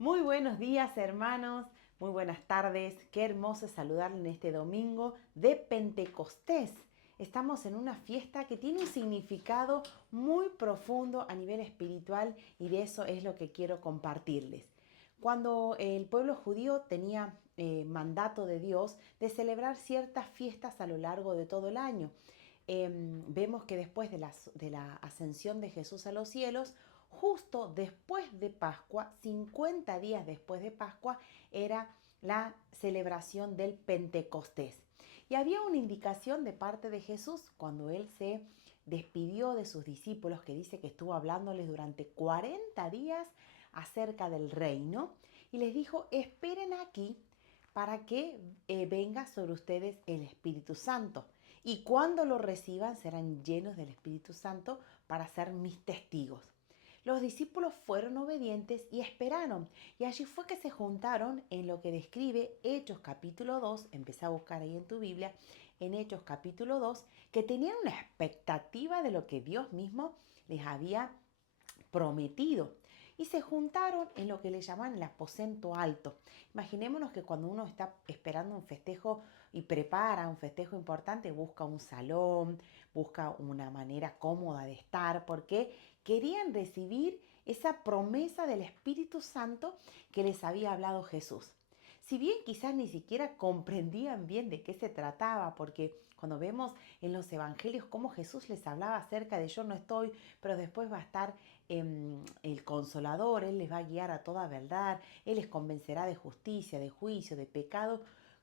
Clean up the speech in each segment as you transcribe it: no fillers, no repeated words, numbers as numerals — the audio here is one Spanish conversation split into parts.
Muy buenos días, hermanos, muy buenas tardes. Qué hermoso es saludarle en este domingo de Pentecostés. Estamos en una fiesta que tiene un significado muy profundo a nivel espiritual y de eso es lo que quiero compartirles. Cuando el pueblo judío tenía mandato de Dios de celebrar ciertas fiestas a lo largo de todo el año, vemos que después de la ascensión de Jesús a los cielos, justo después de Pascua, 50 días después de Pascua, era la celebración del Pentecostés. Y había una indicación de parte de Jesús cuando él se despidió de sus discípulos, que dice que estuvo hablándoles durante 40 días acerca del reino, y les dijo: esperen aquí para que venga sobre ustedes el Espíritu Santo. Y cuando lo reciban serán llenos del Espíritu Santo para ser mis testigos. Los discípulos fueron obedientes y esperaron. Y allí fue que se juntaron en lo que describe Hechos capítulo 2. Empecé a buscar ahí en tu Biblia, en Hechos capítulo 2, que tenían una expectativa de lo que Dios mismo les había prometido. Y se juntaron en lo que le llaman el aposento alto. Imaginémonos que cuando uno está esperando un festejo y prepara un festejo importante, busca un salón, busca una manera cómoda de estar, porque querían recibir esa promesa del Espíritu Santo que les había hablado Jesús. Si bien quizás ni siquiera comprendían bien de qué se trataba, porque cuando vemos en los evangelios cómo Jesús les hablaba acerca de yo no estoy, pero después va a estar el Consolador, Él les va a guiar a toda verdad, Él les convencerá de justicia, de juicio, de pecado,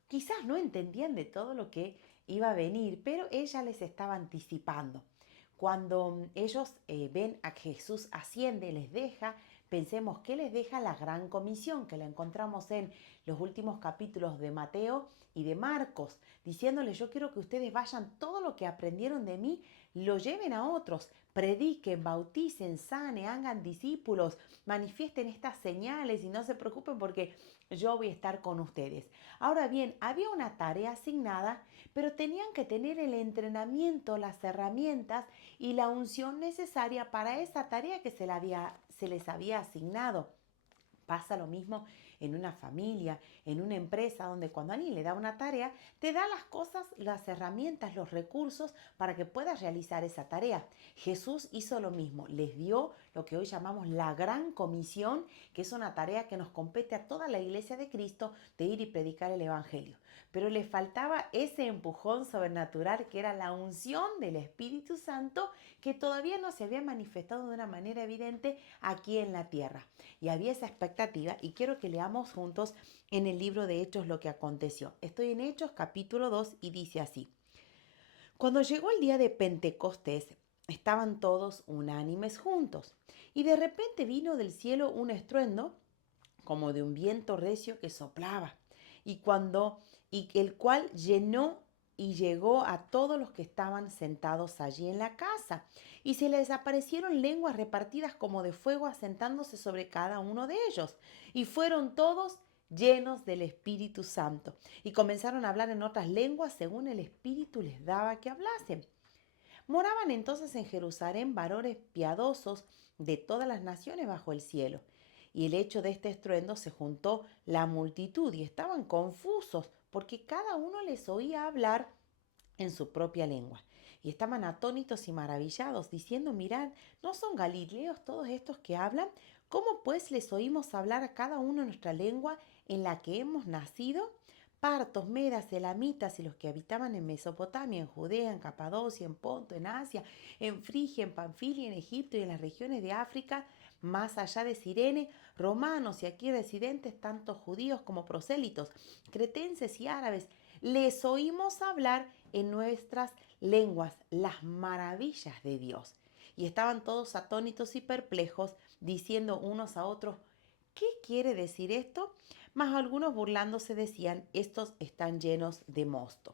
quizás no entendían de todo lo que iba a venir, pero ella les estaba anticipando. Cuando ellos ven a Jesús asciende, les deja, pensemos que les deja la gran comisión, que la encontramos en los últimos capítulos de Mateo y de Marcos, diciéndoles: yo quiero que ustedes vayan, todo lo que aprendieron de mí, lo lleven a otros, prediquen, bauticen, sanen, hagan discípulos, manifiesten estas señales y no se preocupen porque yo voy a estar con ustedes. Ahora bien, había una tarea asignada, pero tenían que tener el entrenamiento, las herramientas y la unción necesaria para esa tarea que se les había asignado. Pasa lo mismo en una familia, en una empresa, donde cuando alguien le da una tarea, te da las cosas, las herramientas, los recursos para que puedas realizar esa tarea. Jesús hizo lo mismo, les dio lo que hoy llamamos la gran comisión, que es una tarea que nos compete a toda la iglesia de Cristo de ir y predicar el evangelio. Pero le faltaba ese empujón sobrenatural que era la unción del Espíritu Santo, que todavía no se había manifestado de una manera evidente aquí en la tierra. Y había esa expectativa y quiero que leamos juntos en el libro de Hechos lo que aconteció. Estoy en Hechos capítulo 2 y dice así: cuando llegó el día de Pentecostés, estaban todos unánimes juntos, y de repente vino del cielo un estruendo como de un viento recio que soplaba, y el cual llenó y llegó a todos los que estaban sentados allí en la casa, y se les aparecieron lenguas repartidas como de fuego asentándose sobre cada uno de ellos, y fueron todos llenos del Espíritu Santo, y comenzaron a hablar en otras lenguas según el Espíritu les daba que hablasen. Moraban entonces en Jerusalén varones piadosos de todas las naciones bajo el cielo. Y el hecho de este estruendo se juntó la multitud y estaban confusos porque cada uno les oía hablar en su propia lengua. Y estaban atónitos y maravillados, diciendo: mirad, ¿no son galileos todos estos que hablan? ¿Cómo pues les oímos hablar a cada uno en nuestra lengua en la que hemos nacido? Partos, medas, elamitas y los que habitaban en Mesopotamia, en Judea, en Capadocia, en Ponto, en Asia, en Frigia, en Panfilia, en Egipto y en las regiones de África, más allá de Cirene, romanos y aquí residentes, tanto judíos como prosélitos, cretenses y árabes, les oímos hablar en nuestras lenguas las maravillas de Dios. Y estaban todos atónitos y perplejos, diciendo unos a otros: ¿qué quiere decir esto? Mas algunos burlándose decían: estos están llenos de mosto.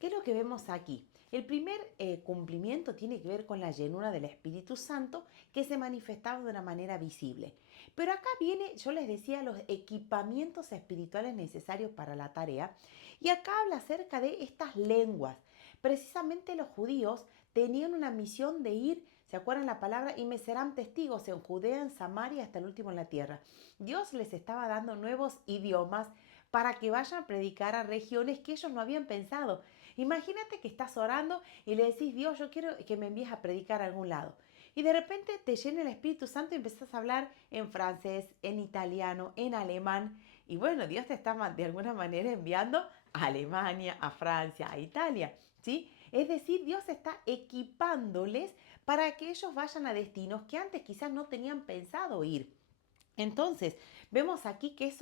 ¿Qué es lo que vemos aquí? El primer cumplimiento tiene que ver con la llenura del Espíritu Santo, que se manifestaba de una manera visible. Pero acá viene, yo les decía, los equipamientos espirituales necesarios para la tarea. Y acá habla acerca de estas lenguas. Precisamente los judíos tenían una misión de ir ¿Se acuerdan la palabra? Y me serán testigos en Judea, en Samaria, hasta el último en la tierra. Dios les estaba dando nuevos idiomas para que vayan a predicar a regiones que ellos no habían pensado. Imagínate que estás orando y le decís, Dios, yo quiero que me envíes a predicar a algún lado. Y de repente te llena el Espíritu Santo y empezás a hablar en francés, en italiano, en alemán. Y bueno, Dios te está de alguna manera enviando a Alemania, a Francia, a Italia, ¿sí? Es decir, Dios está equipándoles para que ellos vayan a destinos que antes quizás no tenían pensado ir. Entonces, vemos aquí que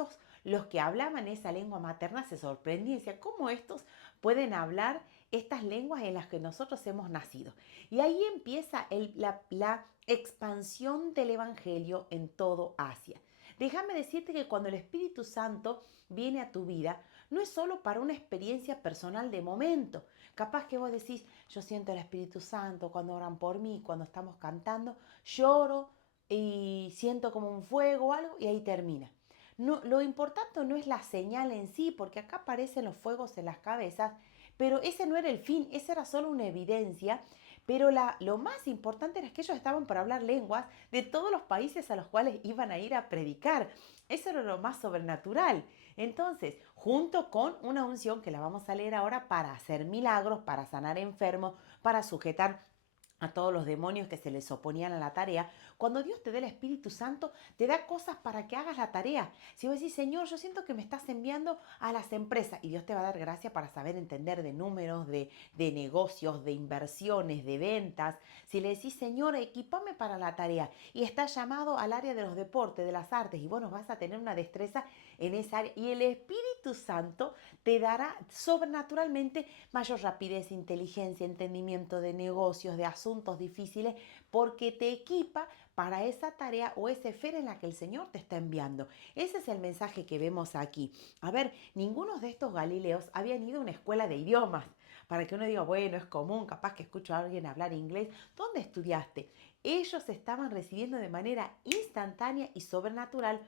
los que hablaban esa lengua materna se sorprendían y decían, ¿cómo estos pueden hablar estas lenguas en las que nosotros hemos nacido? Y ahí empieza la expansión del Evangelio en todo Asia. Déjame decirte que cuando el Espíritu Santo viene a tu vida, no es solo para una experiencia personal de momento. Capaz que vos decís, yo siento el Espíritu Santo cuando oran por mí, cuando estamos cantando, lloro, y siento como un fuego o algo y ahí termina. No, lo importante no es la señal en sí, porque acá aparecen los fuegos en las cabezas, pero ese no era el fin, esa era solo una evidencia. Pero lo más importante era que ellos estaban para hablar lenguas de todos los países a los cuales iban a ir a predicar. Eso era lo más sobrenatural. Entonces, junto con una unción que la vamos a leer ahora para hacer milagros, para sanar enfermos, para sujetar a todos los demonios que se les oponían a la tarea, cuando Dios te da el Espíritu Santo, te da cosas para que hagas la tarea. Si vos decís, Señor, yo siento que me estás enviando a las empresas, y Dios te va a dar gracia para saber entender de números, de negocios, de inversiones, de ventas. Si le decís, Señor, equipame para la tarea, y estás llamado al área de los deportes, de las artes, y vos vas a tener una destreza en esa área, y el Espíritu Santo te dará sobrenaturalmente mayor rapidez, inteligencia, entendimiento de negocios, de asuntos difíciles, porque te equipa para esa tarea o esa esfera en la que el Señor te está enviando. Ese es el mensaje que vemos aquí. A ver, ninguno de estos galileos habían ido a una escuela de idiomas, para que uno diga, bueno, es común, capaz que escucho a alguien hablar inglés. ¿Dónde estudiaste? Ellos estaban recibiendo de manera instantánea y sobrenatural,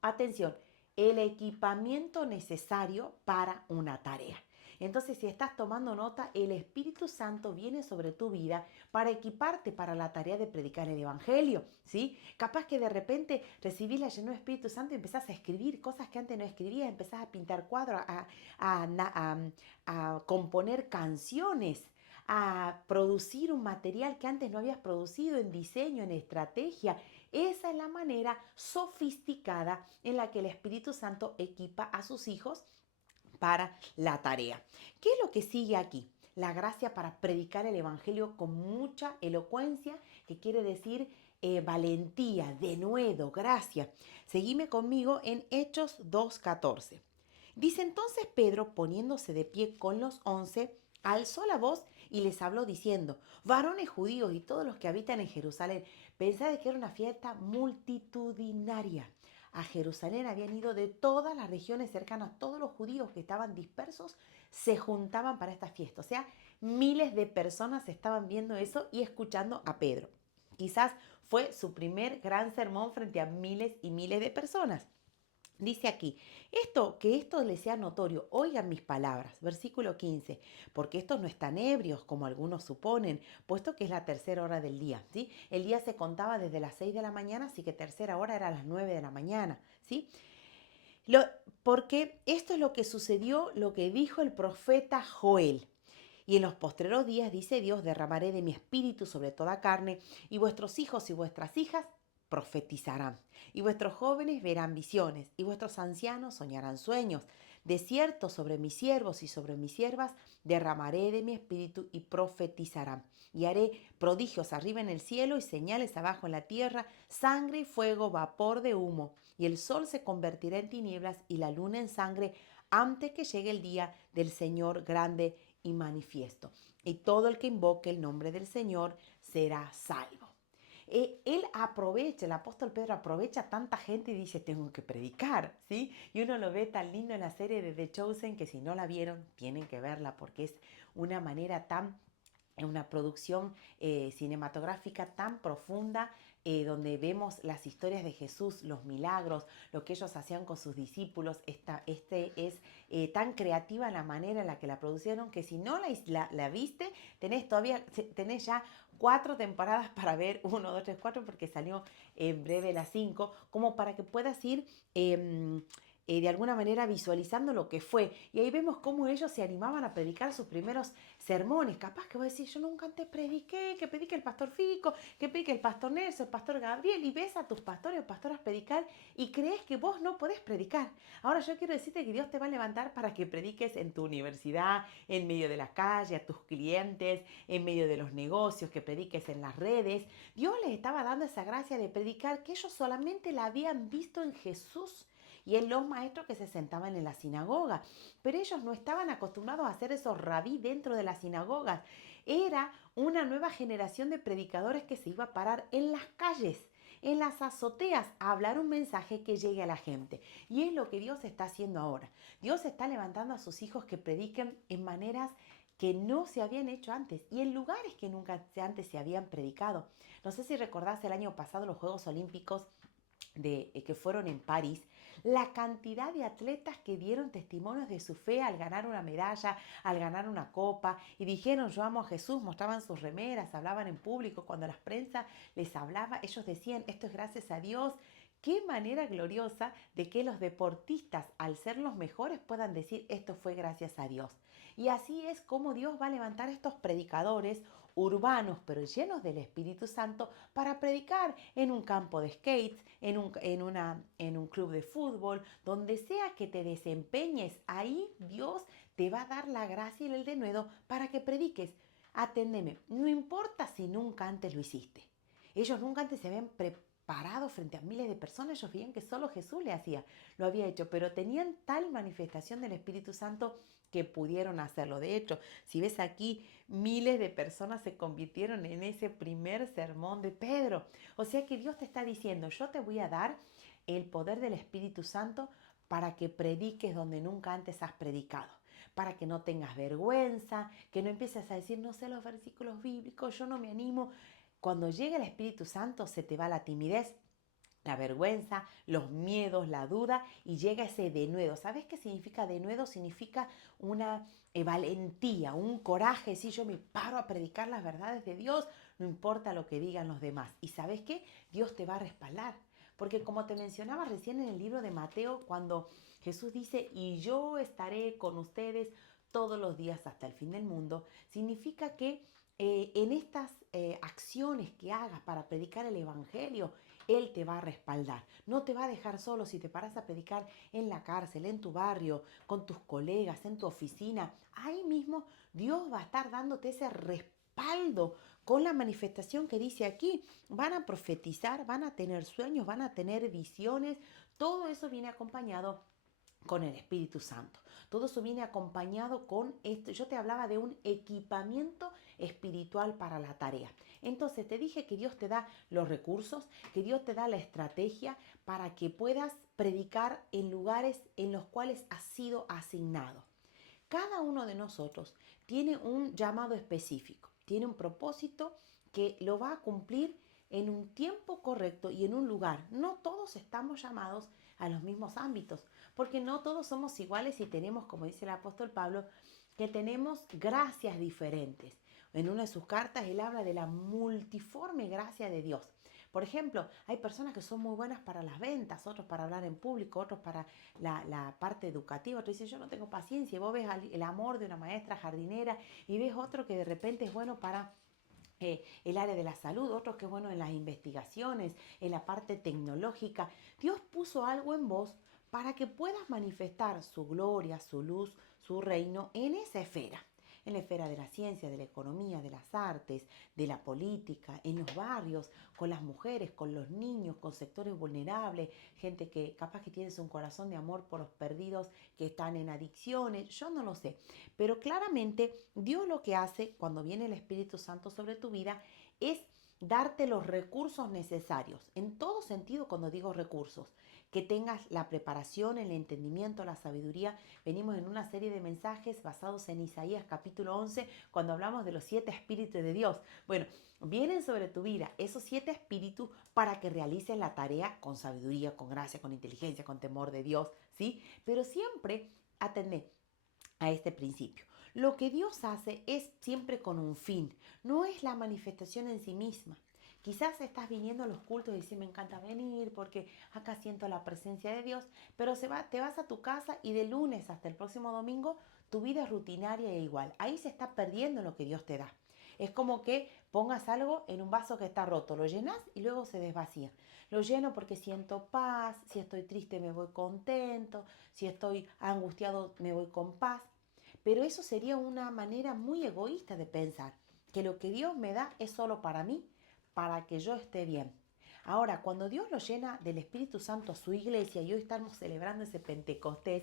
atención, el equipamiento necesario para una tarea. Entonces, si estás tomando nota, el Espíritu Santo viene sobre tu vida para equiparte para la tarea de predicar el Evangelio, ¿sí? Capaz que de repente recibís la llenura del Espíritu Santo y empezás a escribir cosas que antes no escribías, empezás a pintar cuadros, a componer canciones, a producir un material que antes no habías producido en diseño, en estrategia. Esa es la manera sofisticada en la que el Espíritu Santo equipa a sus hijos para la tarea. ¿Qué es lo que sigue aquí? La gracia para predicar el Evangelio con mucha elocuencia, que quiere decir valentía, denuedo, gracia. Seguime conmigo en Hechos 2:14. Dice entonces Pedro, poniéndose de pie con los 11, alzó la voz y les habló diciendo, varones judíos y todos los que habitan en Jerusalén, pensad que era una fiesta multitudinaria. A Jerusalén habían ido de todas las regiones cercanas, todos los judíos que estaban dispersos se juntaban para esta fiesta. O sea, miles de personas estaban viendo eso y escuchando a Pedro. Quizás fue su primer gran sermón frente a miles y miles de personas. Dice aquí, que esto les sea notorio, oigan mis palabras, versículo 15, porque estos no están ebrios como algunos suponen, puesto que es la tercera hora del día, ¿sí? El día se contaba desde las 6 de la mañana, así que tercera hora era a las 9 de la mañana, ¿sí? Lo, porque esto es lo que sucedió, lo que dijo el profeta Joel. Y en los postreros días, dice Dios, derramaré de mi espíritu sobre toda carne, y vuestros hijos y vuestras hijas profetizarán, y vuestros jóvenes verán visiones, y vuestros ancianos soñarán sueños. De cierto, sobre mis siervos y sobre mis siervas derramaré de mi espíritu y profetizarán. Y haré prodigios arriba en el cielo y señales abajo en la tierra, sangre y fuego, vapor de humo. Y el sol se convertirá en tinieblas y la luna en sangre antes que llegue el día del Señor grande y manifiesto. Y todo el que invoque el nombre del Señor será salvo. Él aprovecha, el apóstol Pedro aprovecha tanta gente y dice, tengo que predicar, ¿sí? Y uno lo ve tan lindo en la serie de The Chosen que si no la vieron, tienen que verla porque es una manera tan, una producción cinematográfica tan profunda, donde vemos las historias de Jesús, los milagros, lo que ellos hacían con sus discípulos. Es tan creativa la manera en la que la producieron que si no la viste, tenés ya 4 temporadas para ver, 1, 2, 3, 4, porque salió en breve la 5, como para que puedas ir de alguna manera visualizando lo que fue. Y ahí vemos cómo ellos se animaban a predicar sus primeros sermones. Capaz que vos decís, yo nunca antes prediqué, que predique el pastor Fico, que predique el pastor Nelson, el pastor Gabriel, y ves a tus pastores o pastoras predicar y crees que vos no podés predicar. Ahora yo quiero decirte que Dios te va a levantar para que prediques en tu universidad, en medio de la calle, a tus clientes, en medio de los negocios, que prediques en las redes. Dios les estaba dando esa gracia de predicar que ellos solamente la habían visto en Jesús y en los maestros que se sentaban en la sinagoga. Pero ellos no estaban acostumbrados a hacer esos rabí dentro de las sinagogas. Era una nueva generación de predicadores que se iba a parar en las calles, en las azoteas, a hablar un mensaje que llegue a la gente. Y es lo que Dios está haciendo ahora. Dios está levantando a sus hijos que prediquen en maneras que no se habían hecho antes y en lugares que nunca antes se habían predicado. No sé si recordás el año pasado los Juegos Olímpicos que fueron en París, la cantidad de atletas que dieron testimonios de su fe al ganar una medalla, al ganar una copa y dijeron yo amo a Jesús, mostraban sus remeras, hablaban en público, cuando la prensa les hablaba, ellos decían esto es gracias a Dios. Qué manera gloriosa de que los deportistas, al ser los mejores, puedan decir esto fue gracias a Dios. Y así es como Dios va a levantar estos predicadores urbanos, pero llenos del Espíritu Santo, para predicar en un campo de skates, en un club de fútbol, donde sea que te desempeñes, ahí Dios te va a dar la gracia y el denuedo para que prediques. Aténdeme, no importa si nunca antes lo hiciste. Ellos nunca antes se habían preparado frente a miles de personas, ellos veían que solo Jesús lo había hecho, pero tenían tal manifestación del Espíritu Santo que pudieron hacerlo. De hecho, si ves aquí, miles de personas se convirtieron en ese primer sermón de Pedro. O sea que Dios te está diciendo, yo te voy a dar el poder del Espíritu Santo para que prediques donde nunca antes has predicado, para que no tengas vergüenza, que no empieces a decir, no sé los versículos bíblicos, yo no me animo. Cuando llega el Espíritu Santo se te va la timidez, la vergüenza, los miedos, la duda y llega ese denuedo. ¿Sabes qué significa denuedo? Significa una valentía, un coraje. Si yo me paro a predicar las verdades de Dios, no importa lo que digan los demás. ¿Y sabes qué? Dios te va a respaldar. Porque como te mencionaba recién en el libro de Mateo, cuando Jesús dice, y yo estaré con ustedes todos los días hasta el fin del mundo, significa que en estas acciones que hagas para predicar el Evangelio, él te va a respaldar. No te va a dejar solo si te paras a predicar en la cárcel, en tu barrio, con tus colegas, en tu oficina. Ahí mismo Dios va a estar dándote ese respaldo con la manifestación que dice aquí. Van a profetizar, van a tener sueños, van a tener visiones. Todo eso viene acompañado con el Espíritu Santo. Todo eso viene acompañado con esto. Yo te hablaba de un equipamiento espiritual para la tarea. Entonces te dije que Dios te da los recursos, que Dios te da la estrategia para que puedas predicar en lugares en los cuales has sido asignado. Cada uno de nosotros tiene un llamado específico, tiene un propósito que lo va a cumplir en un tiempo correcto y en un lugar. No todos estamos llamados a los mismos ámbitos, porque no todos somos iguales y tenemos, como dice el apóstol Pablo, que tenemos gracias diferentes. En una de sus cartas él habla de la multiforme gracia de Dios. Por ejemplo, hay personas que son muy buenas para las ventas, otros para hablar en público, otros para la parte educativa. Otros dicen, yo no tengo paciencia. Y vos ves el amor de una maestra jardinera y ves otro que de repente es bueno para el área de la salud, otro que es bueno en las investigaciones, en la parte tecnológica. Dios puso algo en vos para que puedas manifestar su gloria, su luz, su reino en esa esfera. En la esfera de la ciencia, de la economía, de las artes, de la política, en los barrios, con las mujeres, con los niños, con sectores vulnerables, gente que capaz que tienes un corazón de amor por los perdidos que están en adicciones, yo no lo sé. Pero claramente Dios lo que hace cuando viene el Espíritu Santo sobre tu vida es darte los recursos necesarios. En todo sentido, cuando digo recursos, que tengas la preparación, el entendimiento, la sabiduría. Venimos en una serie de mensajes basados en Isaías capítulo 11, cuando hablamos de los 7 espíritus de Dios. Bueno, vienen sobre tu vida esos 7 espíritus para que realices la tarea con sabiduría, con gracia, con inteligencia, con temor de Dios, ¿sí? Pero siempre atendé a este principio. Lo que Dios hace es siempre con un fin, no es la manifestación en sí misma. Quizás estás viniendo a los cultos y dices, me encanta venir porque acá siento la presencia de Dios, pero te vas a tu casa y de lunes hasta el próximo domingo tu vida es rutinaria e igual. Ahí se está perdiendo lo que Dios te da. Es como que pongas algo en un vaso que está roto, lo llenas y luego se desvacía. Lo lleno porque siento paz, si estoy triste me voy contento, si estoy angustiado me voy con paz. Pero eso sería una manera muy egoísta de pensar, que lo que Dios me da es solo para mí, para que yo esté bien. Ahora, cuando Dios lo llena del Espíritu Santo a su iglesia, y hoy estamos celebrando ese Pentecostés,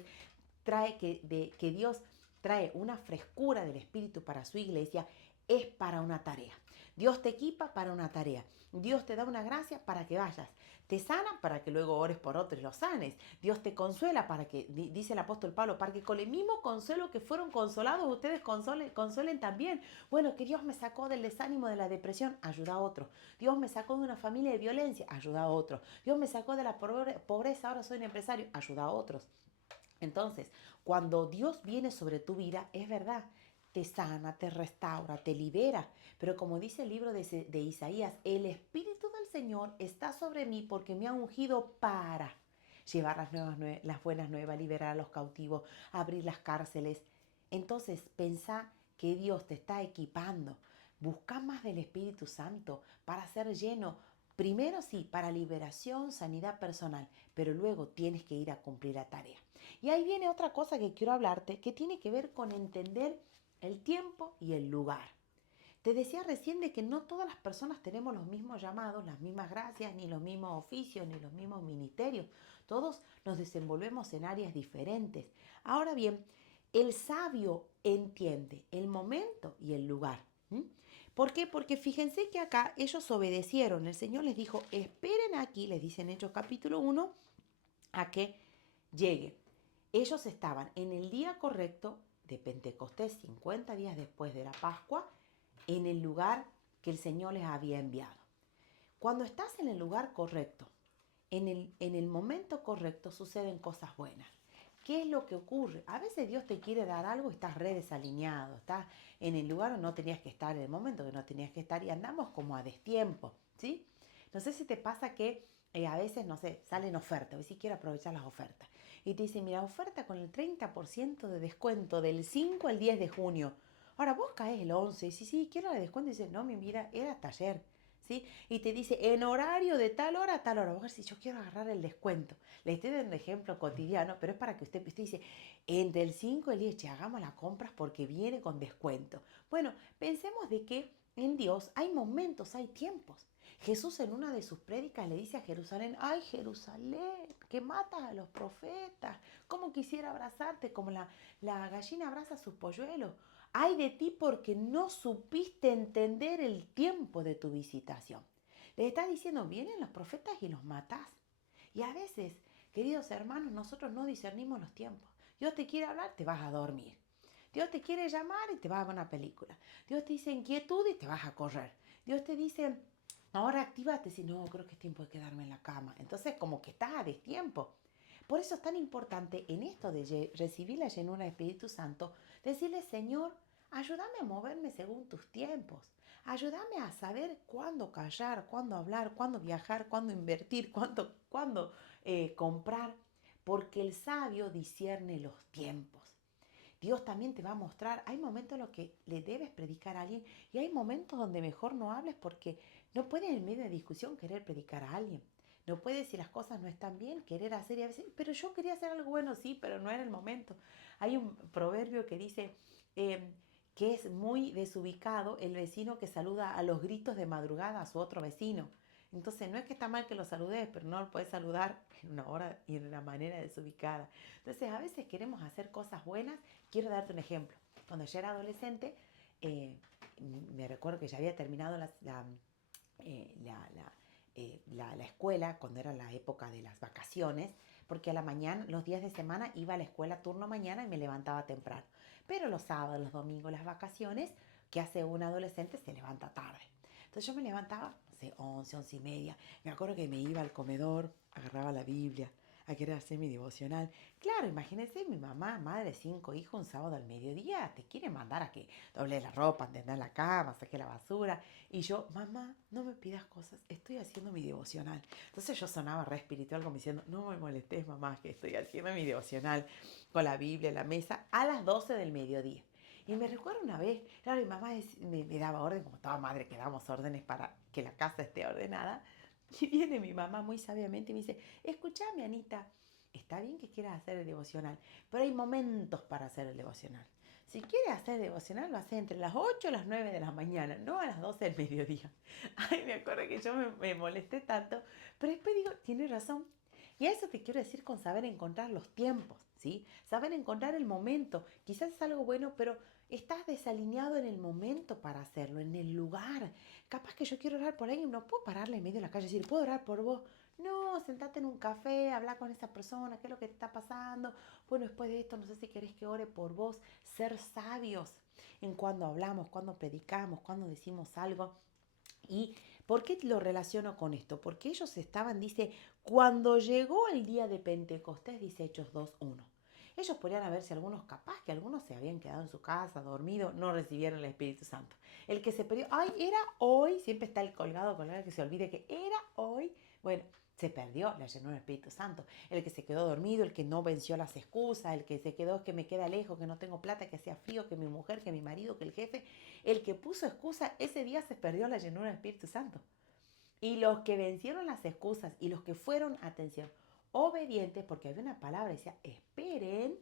que Dios trae una frescura del Espíritu para su iglesia, es para una tarea. Dios te equipa para una tarea. Dios te da una gracia para que vayas. Te sana para que luego ores por otros y los sanes. Dios te consuela para que, dice el apóstol Pablo, para que con el mismo consuelo que fueron consolados, ustedes consuelen también. Bueno, que Dios me sacó del desánimo, de la depresión, ayuda a otro. Dios me sacó de una familia de violencia, ayuda a otro. Dios me sacó de la pobreza, ahora soy un empresario, ayuda a otros. Entonces, cuando Dios viene sobre tu vida, es verdad, te sana, te restaura, te libera. Pero como dice el libro de Isaías, el Espíritu del Señor está sobre mí porque me ha ungido para llevar las buenas nuevas, liberar a los cautivos, abrir las cárceles. Entonces, pensá que Dios te está equipando. Busca más del Espíritu Santo para ser lleno. Primero sí, para liberación, sanidad personal, pero luego tienes que ir a cumplir la tarea. Y ahí viene otra cosa que quiero hablarte, que tiene que ver con entender el tiempo y el lugar. Te decía recién de que no todas las personas tenemos los mismos llamados, las mismas gracias, ni los mismos oficios, ni los mismos ministerios. Todos nos desenvolvemos en áreas diferentes. Ahora bien, el sabio entiende el momento y el lugar. ¿Por qué? Porque fíjense que acá ellos obedecieron. El Señor les dijo, esperen aquí, les dice en Hechos capítulo 1, a que llegue. Ellos estaban en el día correcto de Pentecostés, 50 días después de la Pascua, en el lugar que el Señor les había enviado. Cuando estás en el lugar correcto, en el momento correcto, suceden cosas buenas. ¿Qué es lo que ocurre? A veces Dios te quiere dar algo y estás re desalineado, estás en el lugar donde no tenías que estar, en el momento que no tenías que estar y andamos como a destiempo, ¿sí? No sé si te pasa que a veces, no sé, salen ofertas, hoy sí quiero aprovechar las ofertas. Y te dicen, mira, oferta con el 30% de descuento del 5 al 10 de junio. Ahora vos caes el 11 y dices, sí, quiero el descuento. Y dices, no, mi vida, era hasta ayer. ¿Sí? Y te dice, en horario de tal hora a tal hora. Vos decís, yo quiero agarrar el descuento. Le estoy dando un ejemplo cotidiano, pero es para que usted dice, entre el 5 y el 10, che, hagamos las compras porque viene con descuento. Bueno, pensemos de que en Dios hay momentos, hay tiempos. Jesús en una de sus prédicas le dice a Jerusalén, ay Jerusalén, que matas a los profetas, cómo quisiera abrazarte como la gallina abraza a sus polluelos. Ay de ti porque no supiste entender el tiempo de tu visitación. Le está diciendo, vienen los profetas y los matás. Y a veces, queridos hermanos, nosotros no discernimos los tiempos. Dios te quiere hablar, te vas a dormir. Dios te quiere llamar y te vas a ver una película. Dios te dice inquietud y te vas a correr. Dios te dice, ahora actívate, si no, creo que es tiempo de quedarme en la cama. Entonces, como que estás a destiempo. Por eso es tan importante en esto de recibir la llenura del Espíritu Santo, decirle, Señor, ayúdame a moverme según tus tiempos. Ayúdame a saber cuándo callar, cuándo hablar, cuándo viajar, cuándo invertir, cuándo comprar, porque el sabio discierne los tiempos. Dios también te va a mostrar, hay momentos en los que le debes predicar a alguien y hay momentos donde mejor no hables porque no puedes en medio de discusión querer predicar a alguien. No puedes, si las cosas no están bien, querer hacer y a veces, pero yo quería hacer algo bueno, sí, pero no era el momento. Hay un proverbio que dice que es muy desubicado el vecino que saluda a los gritos de madrugada a su otro vecino. Entonces no es que está mal que lo saludes, pero no lo puedes saludar en una hora y en una manera desubicada. Entonces a veces queremos hacer cosas buenas. Quiero darte un ejemplo. Cuando yo era adolescente, me recuerdo que ya había terminado la escuela, cuando era la época de las vacaciones, porque a la mañana, los días de semana, iba a la escuela turno mañana y me levantaba temprano. Pero los sábados, los domingos, las vacaciones, ¿qué hace un adolescente? Se levanta tarde. Entonces yo me levantaba, no sé, 11, 11 y media. Me acuerdo que me iba al comedor, agarraba la Biblia, a querer hacer mi devocional. Claro, imagínense mi mamá, madre de 5 hijos, un sábado al mediodía, te quiere mandar a que doble la ropa, tender la cama, saque la basura. Y yo, mamá, no me pidas cosas, estoy haciendo mi devocional. Entonces yo sonaba re espiritual como diciendo, no me molestes, mamá, que estoy haciendo mi devocional con la Biblia en la mesa a las 12 del mediodía. Y me recuerdo una vez, claro, mi mamá me daba orden, como toda madre que damos órdenes para que la casa esté ordenada. Y viene mi mamá muy sabiamente y me dice, escúchame, Anita, está bien que quieras hacer el devocional, pero hay momentos para hacer el devocional. Si quieres hacer el devocional, lo haces entre las 8 y las 9 de la mañana, no a las 12 del mediodía. Ay, me acuerdo que yo me molesté tanto, pero después digo, tiene razón. Y a eso te quiero decir con saber encontrar los tiempos, ¿sí? Saber encontrar el momento. Quizás es algo bueno, pero estás desalineado en el momento para hacerlo, en el lugar. Capaz que yo quiero orar por alguien, no puedo pararle en medio de la calle y decir, ¿puedo orar por vos? No, sentate en un café, habla con esa persona, qué es lo que te está pasando. Bueno, después de esto, no sé si querés que ore por vos. Ser sabios en cuando hablamos, cuando predicamos, cuando decimos algo. ¿Y por qué lo relaciono con esto? Porque ellos estaban, dice, cuando llegó el día de Pentecostés, dice Hechos 2:1. Ellos podrían haberse algunos, capaz que algunos se habían quedado en su casa, dormido, no recibieron el Espíritu Santo. El que se perdió, ay, era hoy, siempre está el colgado que se olvide que era hoy. Bueno, se perdió, la llenó el Espíritu Santo. El que se quedó dormido, el que no venció las excusas, el que se quedó es que me queda lejos, que no tengo plata, que hacía frío, que mi mujer, que mi marido, que el jefe. El que puso excusa, ese día se perdió la llenura del Espíritu Santo. Y los que vencieron las excusas y los que fueron, atención, obedientes, porque había una palabra que decía, esperen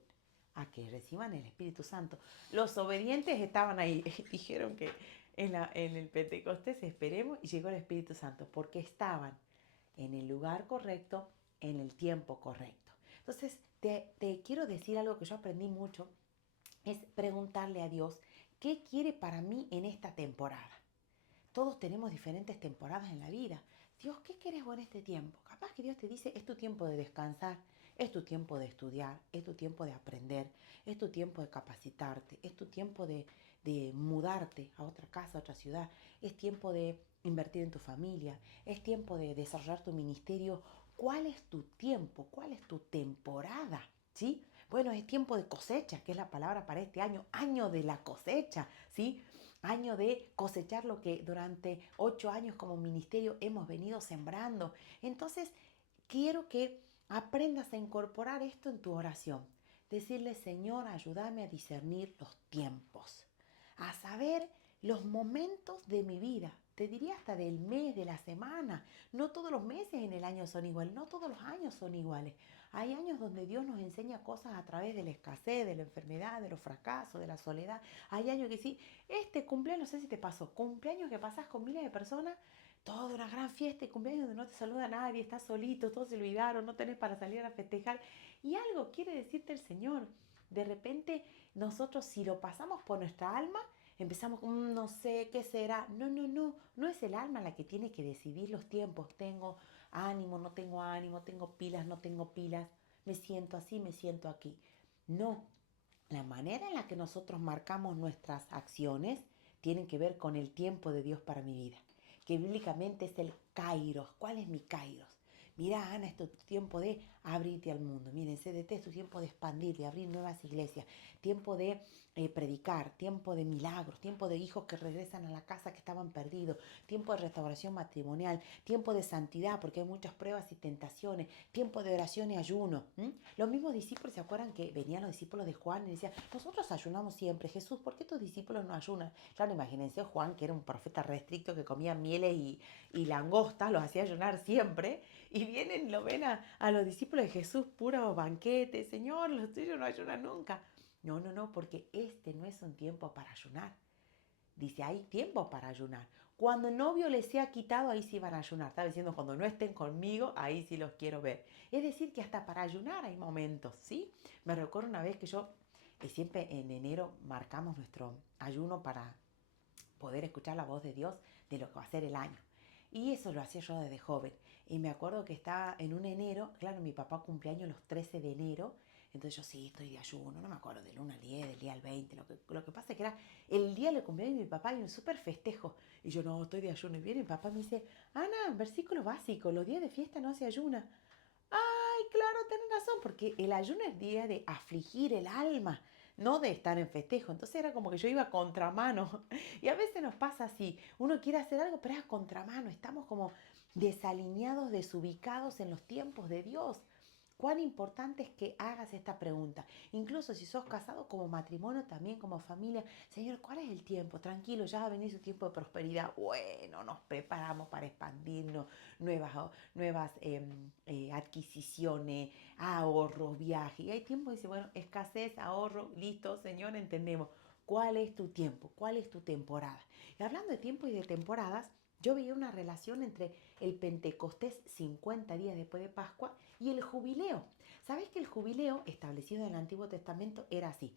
a que reciban el Espíritu Santo. Los obedientes estaban ahí, dijeron que en el Pentecostés esperemos y llegó el Espíritu Santo, porque estaban en el lugar correcto, en el tiempo correcto. Entonces, te quiero decir algo que yo aprendí mucho, es preguntarle a Dios, ¿qué quiere para mí en esta temporada? Todos tenemos diferentes temporadas en la vida. Dios, ¿qué querés vos en este tiempo? Capaz que Dios te dice, es tu tiempo de descansar, es tu tiempo de estudiar, es tu tiempo de aprender, es tu tiempo de capacitarte, es tu tiempo de mudarte a otra casa, a otra ciudad, es tiempo de invertir en tu familia, es tiempo de desarrollar tu ministerio. ¿Cuál es tu tiempo? ¿Cuál es tu temporada? ¿Sí? Bueno, es tiempo de cosecha, que es la palabra para este año, año de la cosecha, ¿sí? Año de cosechar lo que durante 8 años como ministerio hemos venido sembrando. Entonces, quiero que aprendas a incorporar esto en tu oración. Decirle, Señor, ayúdame a discernir los tiempos, a saber los momentos de mi vida. Te diría hasta del mes, de la semana. No todos los meses en el año son iguales, no todos los años son iguales. Hay años donde Dios nos enseña cosas a través de la escasez, de la enfermedad, de los fracasos, de la soledad. Hay años que sí, este cumpleaños, no sé si te pasó, cumpleaños que pasas con miles de personas, toda una gran fiesta y cumpleaños donde no te saluda nadie, estás solito, todos se olvidaron, no tenés para salir a festejar. Y algo quiere decirte el Señor. De repente nosotros si lo pasamos por nuestra alma, empezamos con no sé qué será. No, no, no, no es el alma la que tiene que decidir los tiempos. Tengo ánimo, tengo pilas, no tengo pilas, me siento así, me siento aquí. No, la manera en la que nosotros marcamos nuestras acciones tienen que ver con el tiempo de Dios para mi vida, que bíblicamente es el kairos. ¿Cuál es mi kairos? Mira, Ana, es tu tiempo de abrirte al mundo. Miren, CDT es tu tiempo de expandir, de abrir nuevas iglesias, tiempo de predicar, tiempo de milagros, tiempo de hijos que regresan a la casa que estaban perdidos, tiempo de restauración matrimonial, tiempo de santidad, porque hay muchas pruebas y tentaciones, tiempo de oración y ayuno. Los mismos discípulos, ¿se acuerdan que venían los discípulos de Juan y decían, nosotros ayunamos siempre? Jesús, ¿por qué tus discípulos no ayunan? Claro, imagínense Juan, que era un profeta restricto que comía mieles y langostas, los hacía ayunar siempre, y vienen, lo ven a los discípulos de Jesús, puro banquete, Señor, los tuyos no ayunan nunca. No, no, no, porque este no es un tiempo para ayunar. Dice, hay tiempo para ayunar. Cuando el novio les sea quitado, ahí sí van a ayunar. Está diciendo, cuando no estén conmigo, ahí sí los quiero ver. Es decir, que hasta para ayunar hay momentos, ¿sí? Me recuerdo una vez que yo, siempre en enero marcamos nuestro ayuno para poder escuchar la voz de Dios de lo que va a ser el año. Y eso lo hacía yo desde joven. Y me acuerdo que estaba en un enero, claro, mi papá cumpleaños los 13 de enero, entonces yo sí, estoy de ayuno, no me acuerdo, del 1 al 10, del día al 20, lo que pasa es que era el día del cumpleaños de mi papá y un súper festejo. Y yo, no, estoy de ayuno. Y viene mi papá me dice, Ana, versículo básico, los días de fiesta no se ayuna. ¡Ay, claro, tenés razón, porque el ayuno es día de afligir el alma, no de estar en festejo. Entonces era como que yo iba a contramano. Y a veces nos pasa así, uno quiere hacer algo, pero es a contramano. Estamos como desalineados, desubicados en los tiempos de Dios. Cuán importante es que hagas esta pregunta. Incluso si sos casado como matrimonio, también como familia. Señor, ¿cuál es el tiempo? Tranquilo, ya va a venir su tiempo de prosperidad. Bueno, nos preparamos para expandirnos, nuevas adquisiciones, ahorros, viajes. Y hay tiempo, dice, bueno, escasez, ahorro, listo, Señor, entendemos. ¿Cuál es tu tiempo? ¿Cuál es tu temporada? Y hablando de tiempo y de temporadas, yo veía una relación entre el Pentecostés 50 días después de Pascua y el jubileo. ¿Sabes que el jubileo establecido en el Antiguo Testamento era así?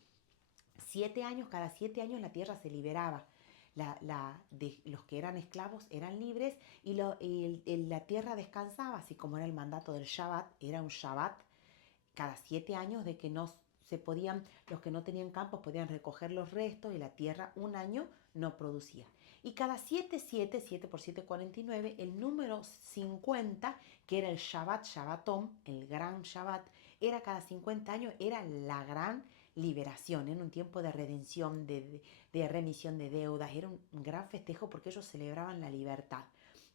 7 años, cada 7 años la tierra se liberaba. Los que eran esclavos eran libres y la tierra descansaba, así como era el mandato del Shabbat, era un Shabbat cada 7 años de que no se podían, los que no tenían campos podían recoger los restos y la tierra un año no producía. Y cada 7 por 7, 49, el número 50, que era el Shabbat, Shabbatom, el gran Shabbat, era cada 50 años, era la gran liberación, en un tiempo de redención, de remisión de deudas, era un gran festejo porque ellos celebraban la libertad.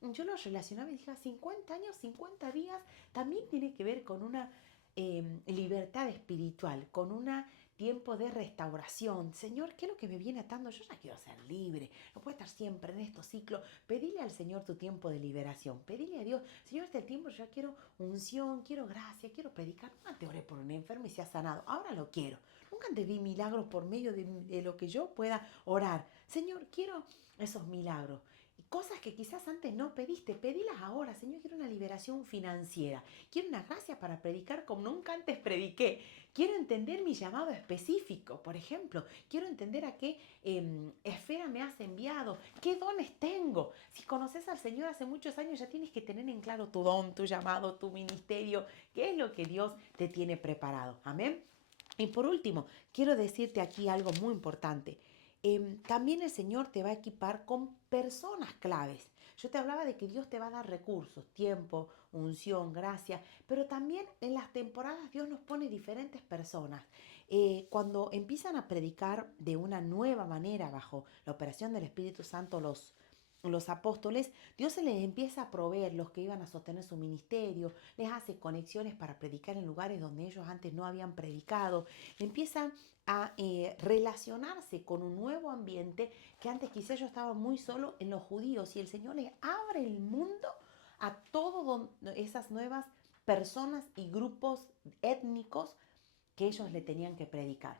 Yo lo relacionaba y dije, 50 años, 50 días, también tiene que ver con una libertad espiritual, con un tiempo de restauración. Señor, ¿qué es lo que me viene atando? Yo ya quiero ser libre, no puedo estar siempre en estos ciclos. Pedile al Señor tu tiempo de liberación, pedile a Dios, Señor, este tiempo yo ya quiero unción, quiero gracia, quiero predicar. Nunca te oré por un enfermo y se ha sanado, ahora lo quiero. Nunca te vi milagros por medio de lo que yo pueda orar. Señor, quiero esos milagros. Cosas que quizás antes no pediste, pedilas ahora. Señor, quiero una liberación financiera. Quiero una gracia para predicar como nunca antes prediqué. Quiero entender mi llamado específico, por ejemplo. Quiero entender a qué esfera me has enviado, qué dones tengo. Si conoces al Señor hace muchos años, ya tienes que tener en claro tu don, tu llamado, tu ministerio, qué es lo que Dios te tiene preparado. Amén. Y por último, quiero decirte aquí algo muy importante. También el Señor te va a equipar con personas claves. Yo te hablaba de que Dios te va a dar recursos, tiempo, unción, gracia, pero también en las temporadas Dios nos pone diferentes personas. Cuando empiezan a predicar de una nueva manera bajo la operación del Espíritu Santo los apóstoles, Dios se les empieza a proveer los que iban a sostener su ministerio, les hace conexiones para predicar en lugares donde ellos antes no habían predicado, empiezan a relacionarse con un nuevo ambiente que antes quizás ellos estaban muy solos en los judíos y el Señor les abre el mundo a todas esas nuevas personas y grupos étnicos que ellos le tenían que predicar.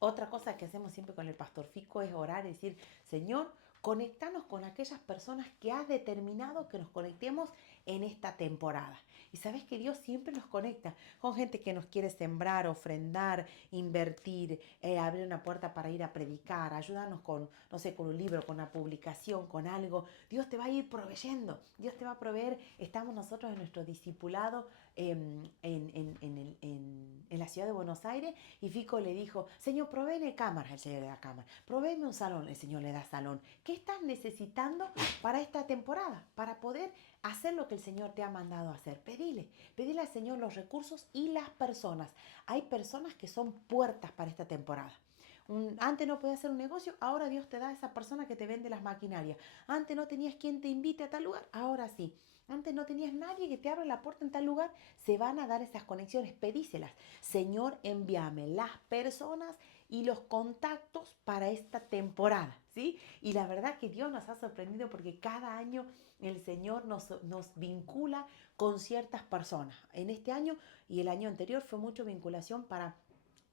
Otra cosa que hacemos siempre con el pastor Fico es orar y decir, Señor, conectanos con aquellas personas que has determinado que nos conectemos en esta temporada. Y sabes que Dios siempre nos conecta con gente que nos quiere sembrar, ofrendar, invertir, abrir una puerta para ir a predicar, ayudarnos con, no sé, con un libro, con una publicación, con algo. Dios te va a ir proveyendo, Dios te va a proveer. Estamos nosotros en nuestro discipulado en la ciudad de Buenos Aires y Fico le dijo, Señor, provéeme cámaras, el Señor le da cámara, provéeme un salón, el Señor le da salón. ¿Qué estás necesitando para esta temporada? Para poder hacer lo que el Señor te ha mandado a hacer. Pedile al Señor los recursos y las personas. Hay personas que son puertas para esta temporada. Antes no podías hacer un negocio, ahora Dios te da a esa persona que te vende las maquinarias. Antes no tenías quien te invite a tal lugar, ahora sí. Antes no tenías nadie que te abra la puerta en tal lugar, se van a dar esas conexiones, pedíselas. Señor, envíame las personas y los contactos para esta temporada, ¿sí? Y la verdad que Dios nos ha sorprendido porque cada año el Señor nos vincula con ciertas personas. En este año y el año anterior fue mucho vinculación para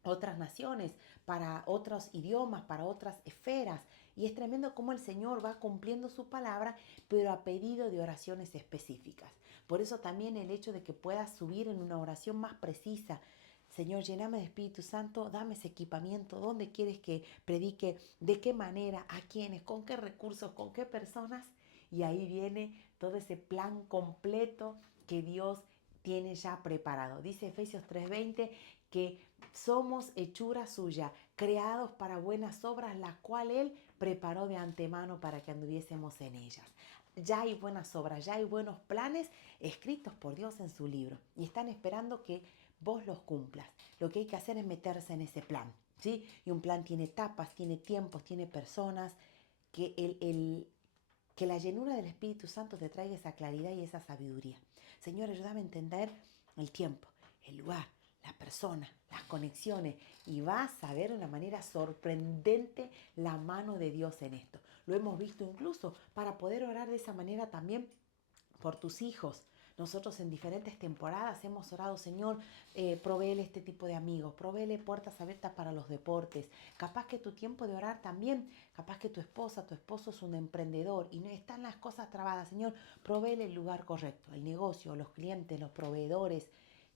otras naciones, para otros idiomas, para otras esferas. Y es tremendo cómo el Señor va cumpliendo su palabra, pero a pedido de oraciones específicas. Por eso también el hecho de que puedas subir en una oración más precisa. Señor, lléname de Espíritu Santo, dame ese equipamiento, dónde quieres que predique, de qué manera, a quiénes, con qué recursos, con qué personas. Y ahí viene todo ese plan completo que Dios tiene ya preparado. Dice Efesios 3:20 que somos hechura suya, creados para buenas obras, las cuales Él preparó de antemano para que anduviésemos en ellas. ya hay buenas obras, ya hay buenos planes escritos por Dios en su libro y están esperando que vos los cumplas. Lo que hay que hacer es meterse en ese plan, ¿sí? Y un plan tiene etapas, tiene tiempos, tiene personas, que que la llenura del Espíritu Santo te traiga esa claridad y esa sabiduría. Señor, ayúdame a entender el tiempo, el lugar, la persona, las conexiones, y vas a ver de una manera sorprendente la mano de Dios en esto. Lo hemos visto incluso para poder orar de esa manera también por tus hijos. Nosotros en diferentes temporadas hemos orado, Señor, provéele este tipo de amigos, provéele puertas abiertas para los deportes. Capaz que tu tiempo de orar también, capaz que tu esposa, tu esposo es un emprendedor y no están las cosas trabadas. Señor, provéele el lugar correcto, el negocio, los clientes, los proveedores.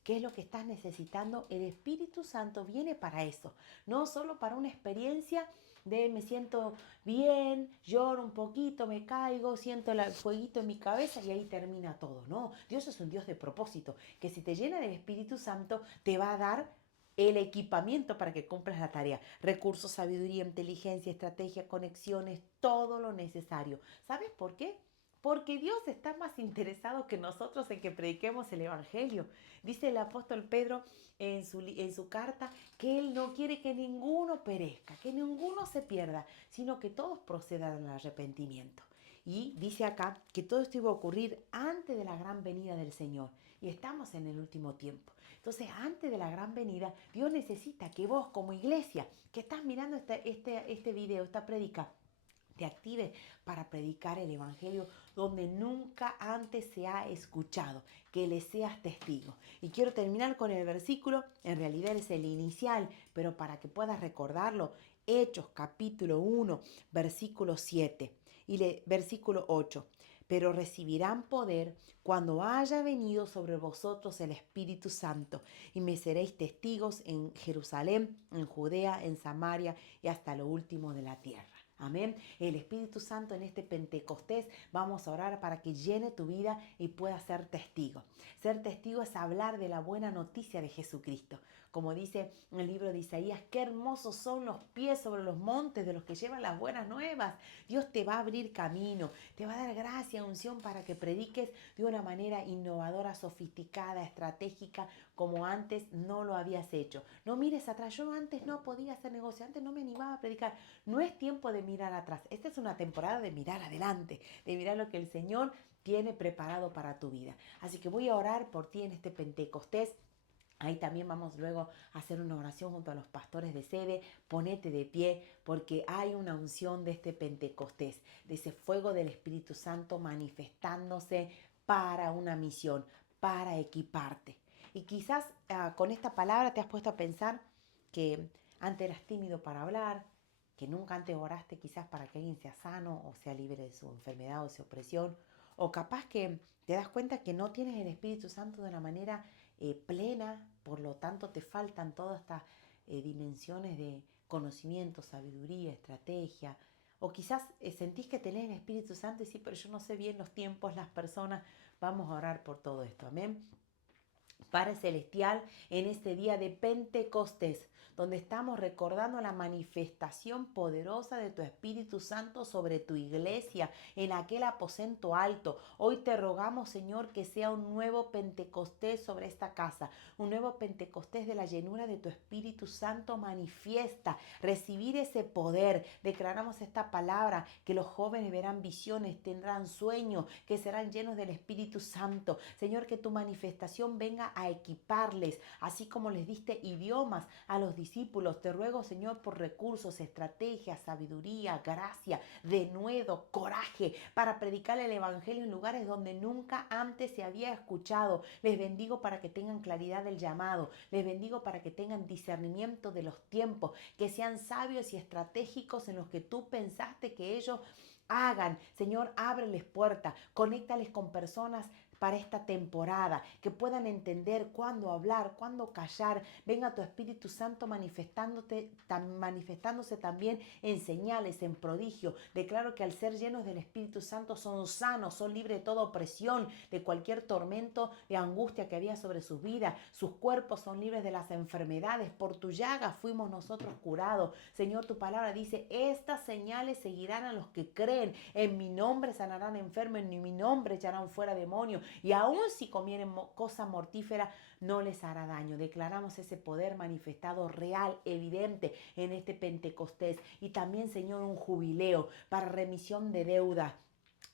¿Qué es lo que estás necesitando? El Espíritu Santo viene para eso, no solo para una experiencia de me siento bien, lloro un poquito, me caigo, siento el fueguito en mi cabeza y ahí termina todo. No, Dios es un Dios de propósito, que si te llena del Espíritu Santo te va a dar el equipamiento para que cumplas la tarea. Recursos, sabiduría, inteligencia, estrategia, conexiones, todo lo necesario. ¿Sabes por qué? Porque Dios está más interesado que nosotros en que prediquemos el Evangelio. Dice el apóstol Pedro en su carta que Él no quiere que ninguno perezca, que ninguno se pierda, sino que todos procedan al arrepentimiento. Y dice acá que todo esto iba a ocurrir antes de la gran venida del Señor. Y estamos en el último tiempo. Entonces, antes de la gran venida, Dios necesita que vos como iglesia, que estás mirando este video, esta prédica, te active para predicar el Evangelio donde nunca antes se ha escuchado, que le seas testigo. Y quiero terminar con el versículo, en realidad es el inicial, pero para que puedas recordarlo, Hechos capítulo 1, versículo 7 y versículo 8. Pero recibirán poder cuando haya venido sobre vosotros el Espíritu Santo, y me seréis testigos en Jerusalén, en Judea, en Samaria y hasta lo último de la tierra. Amén. El Espíritu Santo en este Pentecostés vamos a orar para que llene tu vida y puedas ser testigo. Ser testigo es hablar de la buena noticia de Jesucristo. Como dice en el libro de Isaías, qué hermosos son los pies sobre los montes de los que llevan las buenas nuevas. Dios te va a abrir camino, te va a dar gracia, unción para que prediques de una manera innovadora, sofisticada, estratégica, como antes no lo habías hecho. No mires atrás, yo antes no podía hacer negocio, antes no me animaba a predicar. No es tiempo de mirar atrás, esta es una temporada de mirar adelante, de mirar lo que el Señor tiene preparado para tu vida. Así que voy a orar por ti en este Pentecostés. Ahí también vamos luego a hacer una oración junto a los pastores de sede. Ponete de pie porque hay una unción de este Pentecostés, de ese fuego del Espíritu Santo manifestándose para una misión, para equiparte. Y quizás con esta palabra te has puesto a pensar que antes eras tímido para hablar, que nunca antes oraste quizás para que alguien sea sano o sea libre de su enfermedad o de su opresión. O capaz que te das cuenta que no tienes el Espíritu Santo de una manera plena, por lo tanto te faltan todas estas dimensiones de conocimiento, sabiduría, estrategia. O quizás sentís que tenés el Espíritu Santo y sí, pero yo no sé bien los tiempos, las personas. Vamos a orar por todo esto. Amén. Padre Celestial, en este día de Pentecostés, donde estamos recordando la manifestación poderosa de tu Espíritu Santo sobre tu iglesia, en aquel aposento alto. Hoy te rogamos, Señor, que sea un nuevo Pentecostés sobre esta casa, un nuevo Pentecostés de la llenura de tu Espíritu Santo manifiesta, recibir ese poder. Declaramos esta palabra, que los jóvenes verán visiones, tendrán sueños, que serán llenos del Espíritu Santo. Señor, que tu manifestación venga a equiparles, así como les diste idiomas a los discípulos. Te ruego, Señor, por recursos, estrategias, sabiduría, gracia, denuedo, coraje, para predicar el Evangelio en lugares donde nunca antes se había escuchado. Les bendigo para que tengan claridad del llamado. Les bendigo para que tengan discernimiento de los tiempos, que sean sabios y estratégicos en los que tú pensaste que ellos hagan. Señor, ábreles puertas, conéctales con personas para esta temporada, que puedan entender cuándo hablar, cuándo callar. Venga tu Espíritu Santo manifestándose también en señales, en prodigios. Declaro que al ser llenos del Espíritu Santo son sanos, son libres de toda opresión, de cualquier tormento, de angustia que había sobre sus vidas. Sus cuerpos son libres de las enfermedades. Por tu llaga fuimos nosotros curados. Señor, tu palabra dice, estas señales seguirán a los que creen. En mi nombre sanarán enfermos, en mi nombre echarán fuera demonios. Y aun si comieren cosa mortífera, no les hará daño. Declaramos ese poder manifestado real, evidente en este Pentecostés. Y también, Señor, un jubileo para remisión de deudas,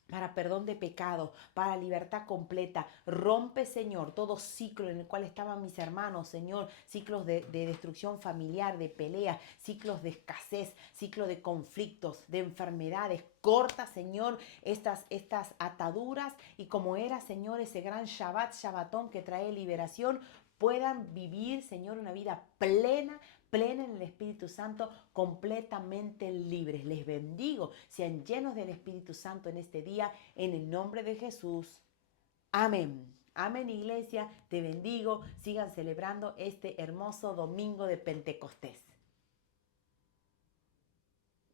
para perdón de pecado, para libertad completa. Rompe, Señor, todo ciclo en el cual estaban mis hermanos, Señor, ciclos de destrucción familiar, de pelea, ciclos de escasez, ciclos de conflictos, de enfermedades. Corta, Señor, estas ataduras, y como era, Señor, ese gran Shabbatón que trae liberación, puedan vivir, Señor, una vida plena en el Espíritu Santo, completamente libres. Les bendigo, sean llenos del Espíritu Santo en este día, en el nombre de Jesús. Amén. Amén, iglesia, te bendigo. Sigan celebrando este hermoso domingo de Pentecostés.